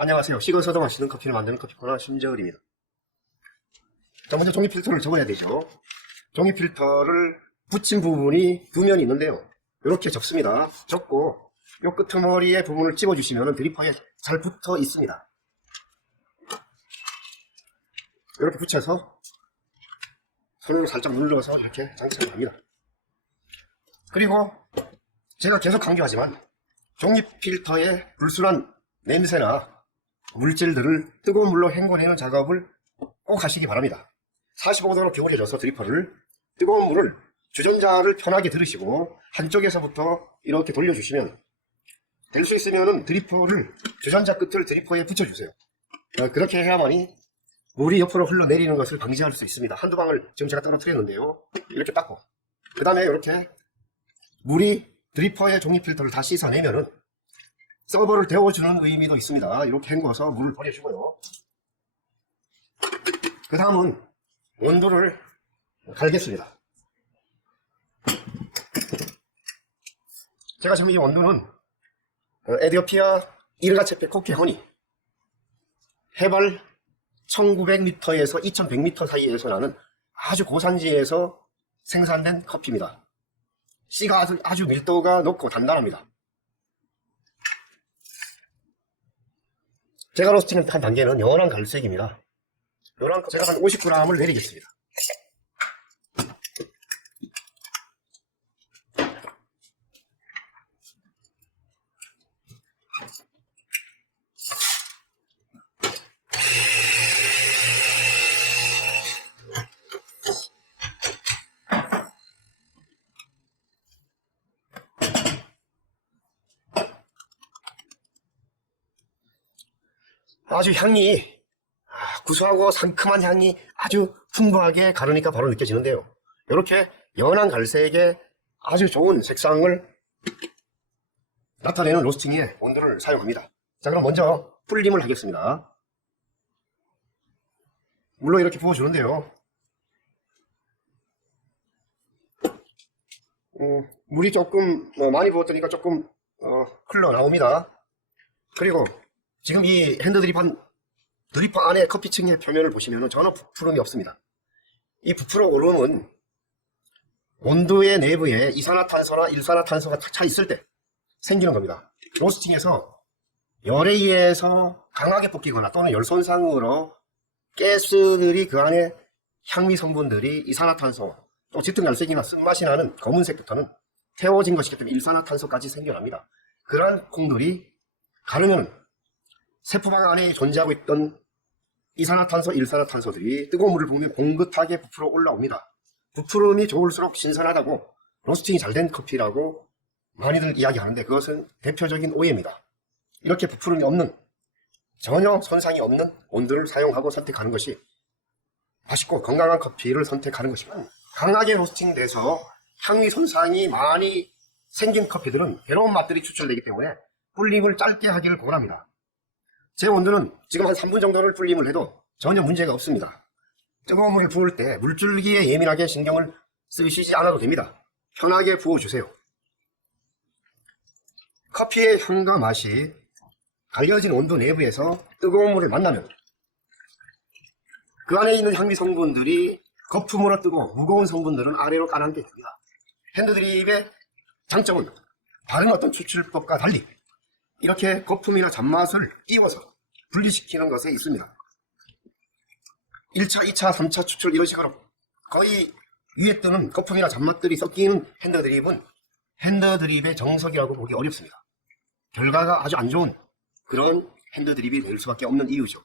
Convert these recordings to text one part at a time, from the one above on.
안녕하세요. 식어서도 맛있는 커피를 만드는 커피코너 심재을입니다. 자, 먼저 종이 필터를 접어야 되죠. 종이 필터를 붙인 부분이 두 면이 있는데요. 이렇게 접습니다. 접고 이 끄트머리의 부분을 집어주시면 드리퍼에 잘 붙어 있습니다. 이렇게 붙여서 손으로 살짝 눌러서 이렇게 장착을 합니다. 그리고 제가 계속 강조하지만 종이 필터의 불순한 냄새나 물질들을 뜨거운 물로 헹궈내는 작업을 꼭 하시기 바랍니다. 45도로 기울여져서 드리퍼를 뜨거운 물을 주전자를 편하게 들으시고 한쪽에서부터 이렇게 돌려주시면 될 수 있으면 드리퍼를 주전자 끝을 드리퍼에 붙여주세요. 그렇게 해야만이 물이 옆으로 흘러내리는 것을 방지할 수 있습니다. 한두 방울 지금 제가 떨어뜨렸는데요. 이렇게 닦고 그 다음에 이렇게 물이 드리퍼의 종이 필터를 다 씻어내면은 서버를 데워주는 의미도 있습니다. 이렇게 헹궈서 물을 버려주고요. 그 다음은 원두를 갈겠습니다. 제가 지금 이 원두는 에디오피아 이르가체페 코케 허니 해발 1900m에서 2100m 사이에서 나는 아주 고산지에서 생산된 커피입니다. 씨가 아주 밀도가 높고 단단합니다. 제가 로스팅한 단계는 연한 갈색입니다. 연한 제가 한 50g을 내리겠습니다. 아주 향이 구수하고 상큼한 향이 아주 풍부하게 가르니까 바로 느껴지는데요. 이렇게 연한 갈색의 아주 좋은 색상을 나타내는 로스팅에 원두를 사용합니다. 자, 그럼 먼저 불림을 하겠습니다. 물로 이렇게 부어주는데요. 물이 조금 많이 부었더니까 조금 흘러나옵니다. 그리고 지금 이 핸드 드리퍼 안에 커피층의 표면을 보시면 전혀 부풀음이 없습니다. 이 부풀어 오름은 온도의 내부에 이산화탄소나 일산화탄소가 차 있을 때 생기는 겁니다. 로스팅에서 열에 의해서 강하게 볶이거나 또는 열 손상으로 가스들이 그 안에 향미 성분들이 이산화탄소, 또 짙은 갈색이나 쓴맛이 나는 검은색부터는 태워진 것이기 때문에 일산화탄소까지 생겨납니다. 그러한 콩들이 가르면 세포방 안에 존재하고 있던 이산화탄소, 일산화탄소들이 뜨거운 물을 부으면 봉긋하게 부풀어 올라옵니다. 부풀음이 좋을수록 신선하다고 로스팅이 잘 된 커피라고 많이들 이야기하는데 그것은 대표적인 오해입니다. 이렇게 부풀음이 없는, 전혀 손상이 없는 원두를 사용하고 선택하는 것이 맛있고 건강한 커피를 선택하는 것이면, 강하게 로스팅돼서 향미 손상이 많이 생긴 커피들은 괴로운 맛들이 추출되기 때문에 불림을 짧게 하기를 권합니다. 제 원두는 지금 한 3분 정도를 불림을 해도 전혀 문제가 없습니다. 뜨거운 물을 부을 때 물줄기에 예민하게 신경을 쓰시지 않아도 됩니다. 편하게 부어주세요. 커피의 향과 맛이 갈려진 원두 내부에서 뜨거운 물을 만나면 그 안에 있는 향미 성분들이 거품으로 뜨고 무거운 성분들은 아래로 가라앉게 됩니다. 핸드드립의 장점은 다른 어떤 추출법과 달리 이렇게 거품이나 잔맛을 띄워서 분리시키는 것에 있습니다. 1차, 2차, 3차 추출 이런 식으로 거의 위에 뜨는 거품이나 잔맛들이 섞이는 핸드드립은 핸드드립의 정석이라고 보기 어렵습니다. 결과가 아주 안 좋은 그런 핸드드립이 될 수밖에 없는 이유죠.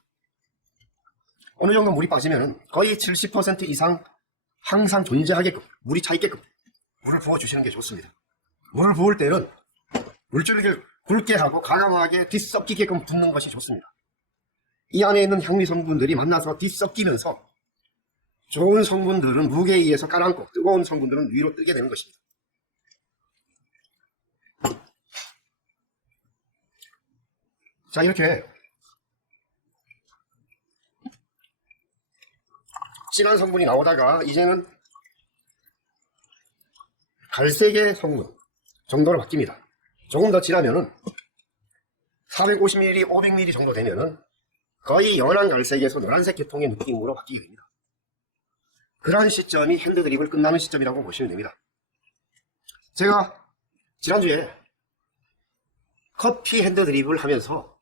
어느 정도 물이 빠지면 거의 70% 이상 항상 존재하게끔, 물이 차 있게끔 물을 부어주시는 게 좋습니다. 물을 부을 때는 물줄기를 굵게 하고 가감하게 뒤섞이게끔 붓는 것이 좋습니다. 이 안에 있는 향미 성분들이 만나서 뒤섞이면서 좋은 성분들은 무게에 의해서 깔아앉고 뜨거운 성분들은 위로 뜨게 되는 것입니다. 자, 이렇게 진한 성분이 나오다가 이제는 갈색의 성분 정도로 바뀝니다. 조금 더 진하면은 450ml, 500ml 정도 되면은 거의 연한 갈색에서 노란색 계통의 느낌으로 바뀌게 됩니다. 그러한 시점이 핸드드립을 끝나는 시점이라고 보시면 됩니다. 제가 지난주에 커피 핸드드립을 하면서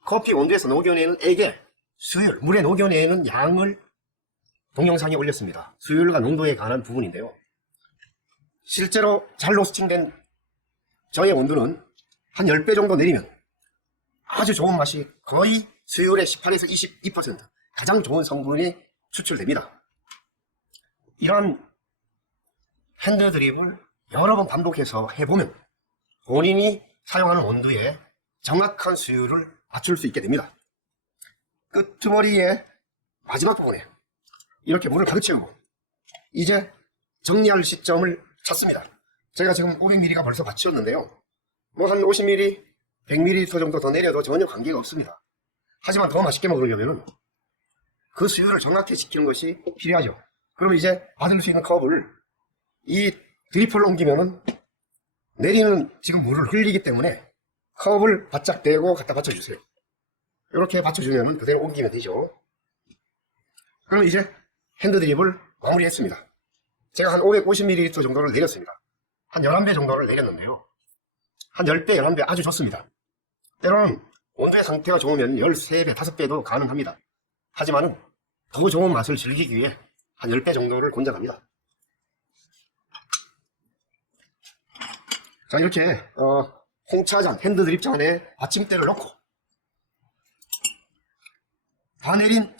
커피 온도에서 녹여내는 액의 수율, 물에 녹여내는 양을 동영상에 올렸습니다. 수율과 농도에 관한 부분인데요. 실제로 잘 로스팅된 저의 온도는 한 10배 정도 내리면 아주 좋은 맛이 거의 수율의 18에서 22% 가장 좋은 성분이 추출됩니다. 이런 핸드드립을 여러 번 반복해서 해보면 본인이 사용하는 온도에 정확한 수율을 맞출 수 있게 됩니다. 끄트머리의 마지막 부분에 이렇게 물을 가득 채우고 이제 정리할 시점을 찾습니다. 제가 지금 500ml가 벌써 받치었는데요. 뭐 한 50ml, 100ml 정도 더 내려도 전혀 관계가 없습니다. 하지만 더 맛있게 먹으려면 그 수율을 정확히 지키는 것이 필요하죠. 그럼 이제 받을 수 있는 컵을 이 드리퍼를 옮기면은 내리는 지금 물을 흘리기 때문에 컵을 바짝 대고 갖다 받쳐주세요. 이렇게 받쳐주면 그대로 옮기면 되죠. 그럼 이제 핸드드립을 마무리했습니다. 제가 한 550ml 정도를 내렸습니다. 한 11배 정도를 내렸는데요. 한 10배, 11배 아주 좋습니다. 때로는 온도의 상태가 좋으면 13배, 5배도 가능합니다. 하지만 더 좋은 맛을 즐기기 위해 한 10배 정도를 권장합니다. 자, 이렇게 홍차잔, 핸드드립잔에 받침대를 넣고 다 내린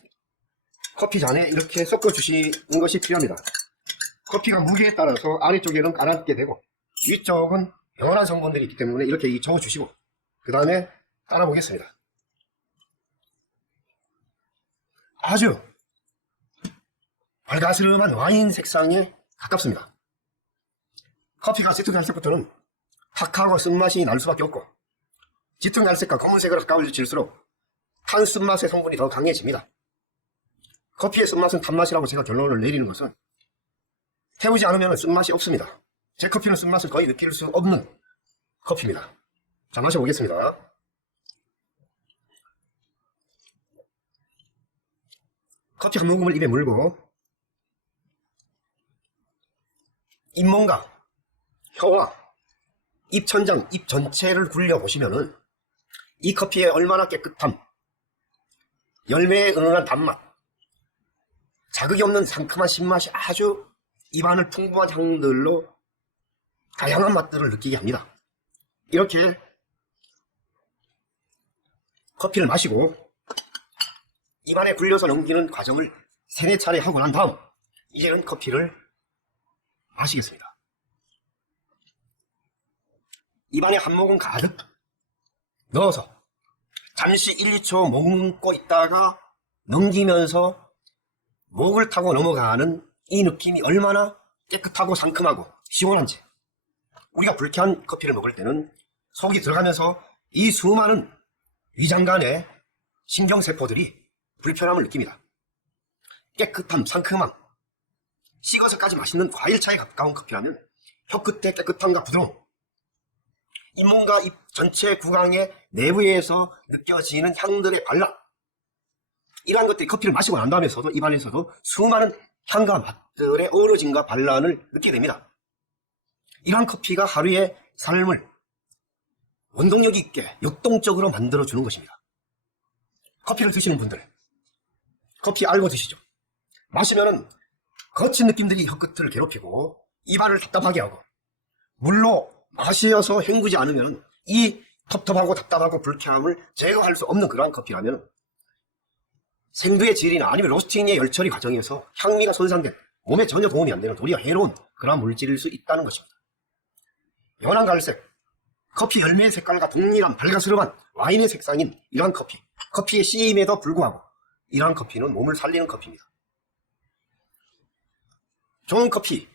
커피잔에 이렇게 섞어주시는 것이 필요합니다. 커피가 무게에 따라서 아래쪽에는 가라앉게 되고 위쪽은 연한 성분들이 있기 때문에 이렇게 저어주시고 그 다음에 따라 보겠습니다. 아주 발가스름한 와인 색상에 가깝습니다. 커피가 짙은 갈색부터는 탁하고 쓴맛이 날 수밖에 없고 짙은 갈색과 검은색으로 가까워질수록 탄 쓴맛의 성분이 더 강해집니다. 커피의 쓴맛은 탄맛이라고 제가 결론을 내리는 것은 태우지 않으면 쓴맛이 없습니다. 제 커피는 쓴맛을 거의 느낄 수 없는 커피입니다. 자, 마셔보겠습니다. 커피 한 모금을 입에 물고 잇몸과 혀와 입천장, 입 전체를 굴려보시면은 이 커피의 얼마나 깨끗함, 열매의 은은한 단맛, 자극이 없는 상큼한 신맛이 아주 입안을 풍부한 향들로 다양한 맛들을 느끼게 합니다. 이렇게 커피를 마시고 입안에 굴려서 넘기는 과정을 3-4차례 하고 난 다음 이제는 커피를 마시겠습니다. 입안에 한 모금 가득 넣어서 잠시 1-2초 머금고 있다가 넘기면서 목을 타고 넘어가는 이 느낌이 얼마나 깨끗하고 상큼하고 시원한지. 우리가 불쾌한 커피를 먹을 때는 속이 들어가면서 이 수많은 위장간의 신경세포들이 불편함을 느낍니다. 깨끗함, 상큼함, 식어서까지 맛있는 과일차에 가까운 커피라면 혀끝의 깨끗함과 부드러움, 잇몸과 입 전체 구강의 내부에서 느껴지는 향들의 발랄, 이러한 것들이 커피를 마시고 난 다음에서도 입안에서도 수많은 향과 맛들의 어우러짐과 반란을 느끼게 됩니다. 이러한 커피가 하루의 삶을 원동력 있게 역동적으로 만들어주는 것입니다. 커피를 드시는 분들, 커피 알고 드시죠? 마시면은 거친 느낌들이 혀끝을 괴롭히고 입안을 답답하게 하고, 물로 마시어서 헹구지 않으면 이 텁텁하고 답답하고 불쾌함을 제거할 수 없는 그러한 커피라면 생두의 질이나 아니면 로스팅의 열처리 과정에서 향미가 손상된 몸에 전혀 도움이 안 되는 도리어 해로운 그러한 물질일 수 있다는 것입니다. 연한 갈색, 커피 열매의 색깔과 동일한 발가스름한 와인의 색상인 이러한 커피, 커피의 씨임에도 불구하고 이러한 커피는 몸을 살리는 커피입니다. 좋은 커피,